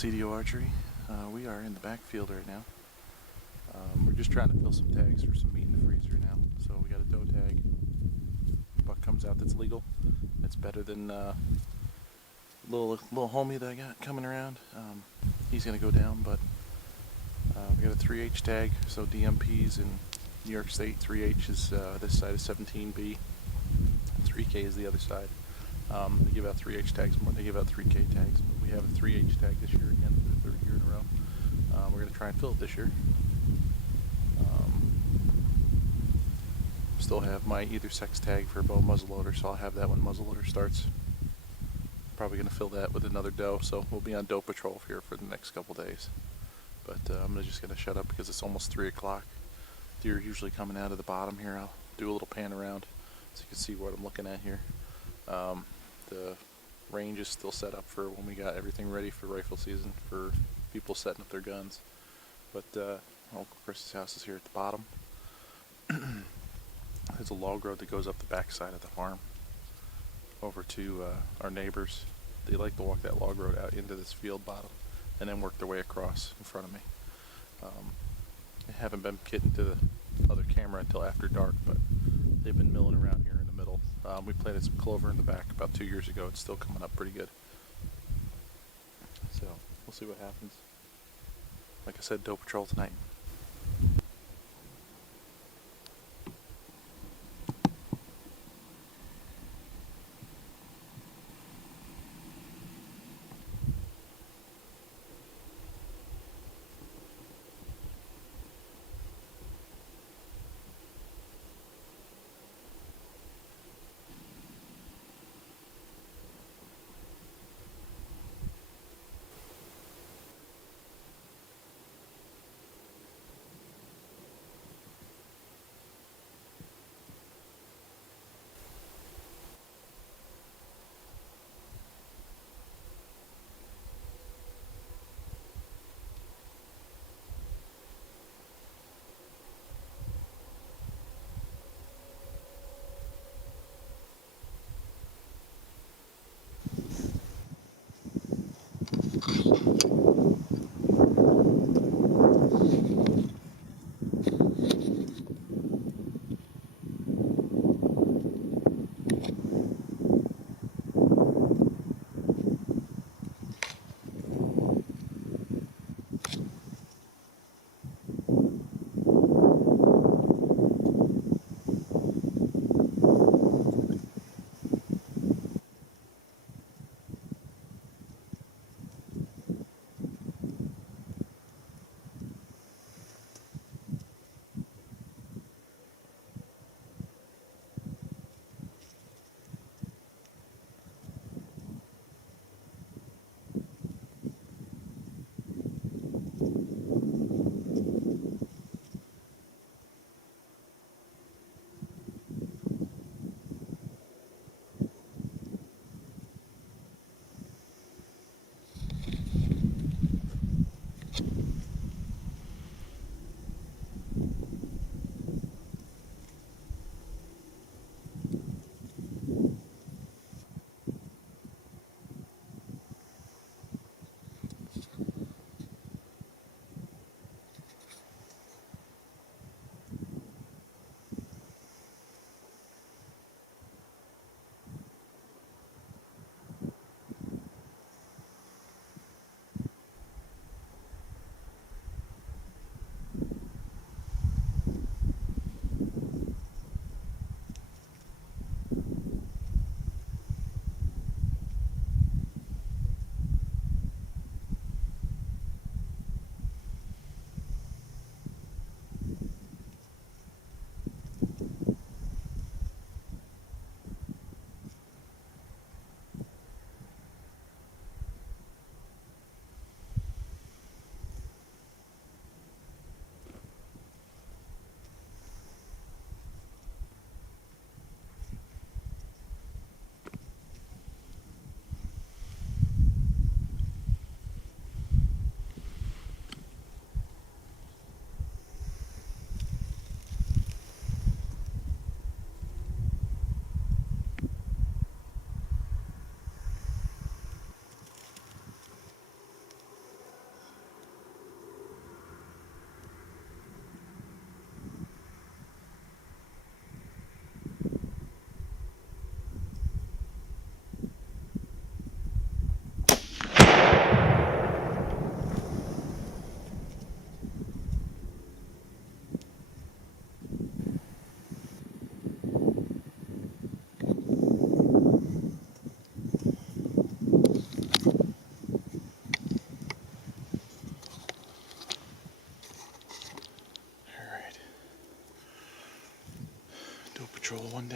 CDO Archery. We are in the backfield right now. We're just trying to fill some tags for some meat in the freezer now. So we got a doe tag. Buck comes out that's legal. It's better than little homie that I got coming around. He's gonna go down, but we got a 3H tag. So DMPs in New York State, 3H is this side is 17B. 3K is the other side. They give out 3H tags more. They give out 3K tags, but we have a 3H tag this year again for the third year in a row. We're going to try and fill it this year. Still have my either sex tag for bow muzzleloader, so I'll have that when muzzleloader starts. Probably going to fill that with another doe, so we'll be on doe patrol here for the next couple days. But I'm just going to shut up because it's almost 3 o'clock. Deer are usually coming out of the bottom here. I'll do a little pan around so you can see what I'm looking at here. The range is still set up for when we got everything ready for rifle season for people setting up their guns. But Uncle Chris's house is here at the bottom. There's a log road that goes up the back side of the farm over to our neighbors. They like to walk that log road out into this field bottom and then work their way across in front of me. I haven't been getting to the other camera until after dark, but they've been milling around here in the middle. We planted some clover in the back about 2 years ago. It's still coming up pretty good. So we'll see what happens. Like I said, doe patrol tonight.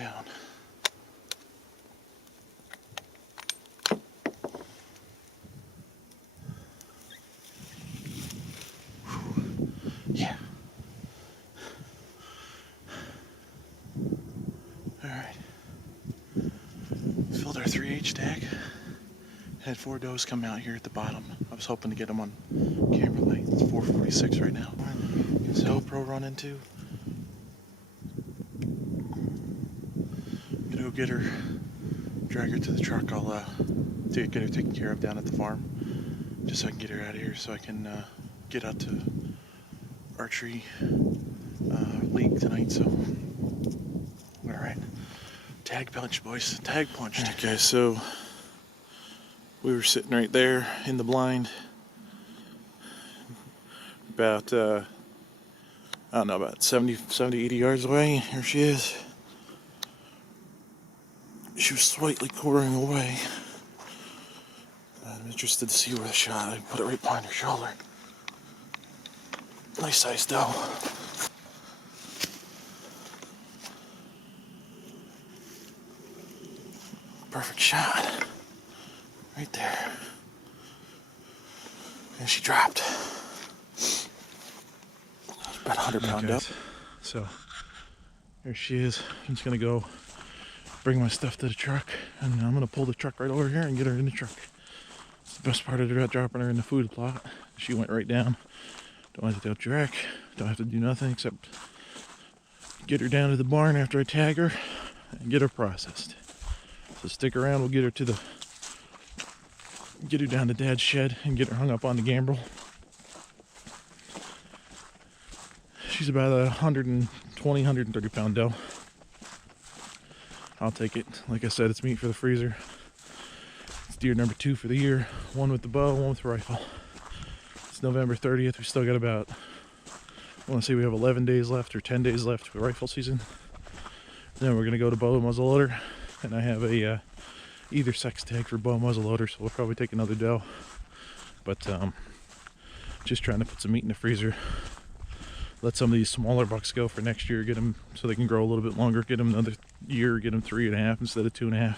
down. Yeah. Alright. Filled our 3H tag. Had 4 does come out here at the bottom. I was hoping to get them on camera light. It's 4:46 right now. Is GoPro running too? I'm gonna go get her, drag her to the truck. I'll get her taken care of down at the farm, just so I can get her out of here, so I can get out to archery league tonight. So, all right, tag punch, boys, tag punch. All right, guys, so we were sitting right there in the blind, about I don't know, about 70, 80 yards away. Here she is. She was slightly quartering away. I'm interested to see where the shot. I put it right behind her shoulder. Nice size doe. Perfect shot. Right there. And she dropped. About 100-pound up. So here she is. I'm just gonna go bring my stuff to the truck, and I'm gonna pull the truck right over here and get her in the truck. It's the best part of dropping her in the food plot. She went right down. Don't have to do direct. Don't have to do nothing except get her down to the barn after I tag her and get her processed. So stick around. We'll get her down to Dad's shed and get her hung up on the gambrel. She's about a 120, 130 pound doe. I'll take it. Like I said, it's meat for the freezer. It's deer number 2 for the year. One with the bow, one with the rifle. It's November 30th. We still got about, I want to say we have 11 days left or 10 days left for rifle season. Then we're going to go to bow muzzleloader. And I have a either sex tag for bow muzzleloader, so we'll probably take another doe. But just trying to put some meat in the freezer. Let some of these smaller bucks go for next year, get them so they can grow a little bit longer, get them another year, get them 3.5 instead of 2.5.